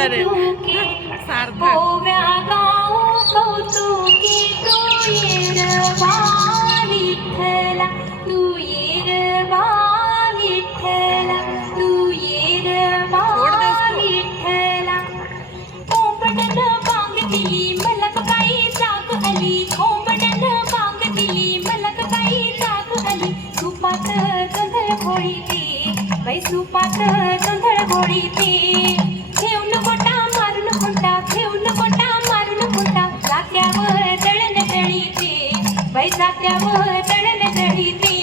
कौतुके ओव्या गाऊ कौतुके तू येरवा विठ्ठला तू येरवा विठ्ठला तू येरवा विठ्ठला कोंबडन बांग दिली मलक बाई जाग आली कोंबडन बांग दिली मलक बाई जाग आली सुपात गोंधळ घोळीते बाई सुपात गोंधळ घोळीते ठेवून गोटा मारून खुंटा ठेवून गोटा मारून खुंटा जात्यावर दळण दळीते बाई जात्यावर दळण दळीते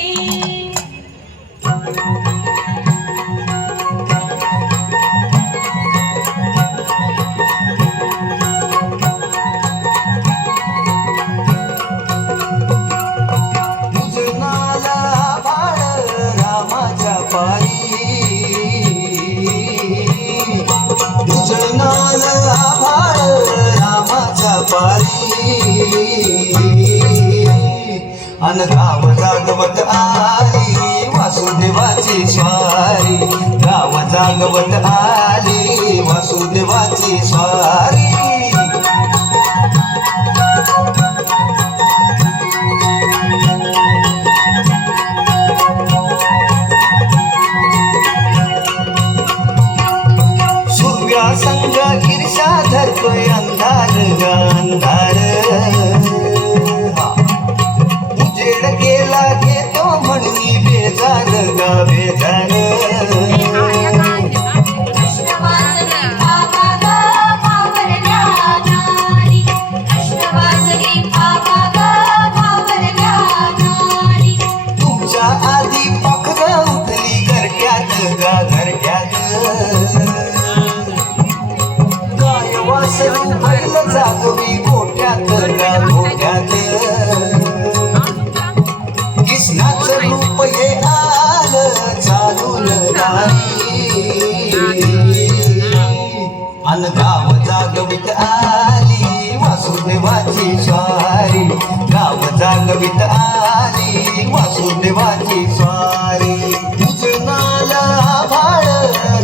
अन गाव जागवत आली वासुदेवाची स्वारी गाव जागवत आली वासुदेवाची स्वारी सूर्या संग ईर्षा धरतोय अंधार ग अंधार केला घेतो म्हणून बेजार गा बेजार तुमच्या आधी पखर उठली घरट्यात गा घरट्यात काय वासरू बैल जागवी गोठ्यात गा गोठ्यात कृष्णाचं रूप हे आलं चालून अन गाव जागवित आली वासुदेवाची स्वारी गाव जागवित आली वासुदेवाची स्वारी उजनाला भाळ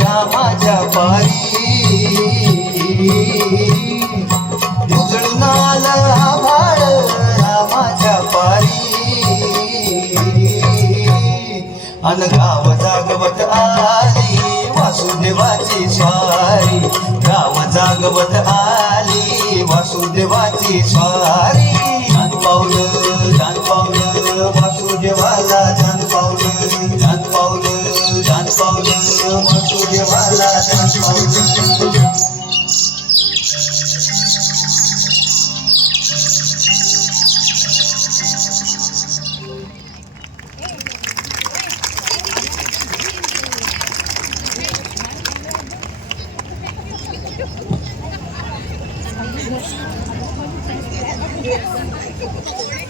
रामाच्या पारी उजनाला भाळ रामाच्या पारी अन गाव जागवत आली वासुदेवाची स्वारी गाव जागवत आली वासुदेवाची स्वारी जान पावलं वासुदेवाला जान पावलं वासुदेवाला जान पावलं Yes.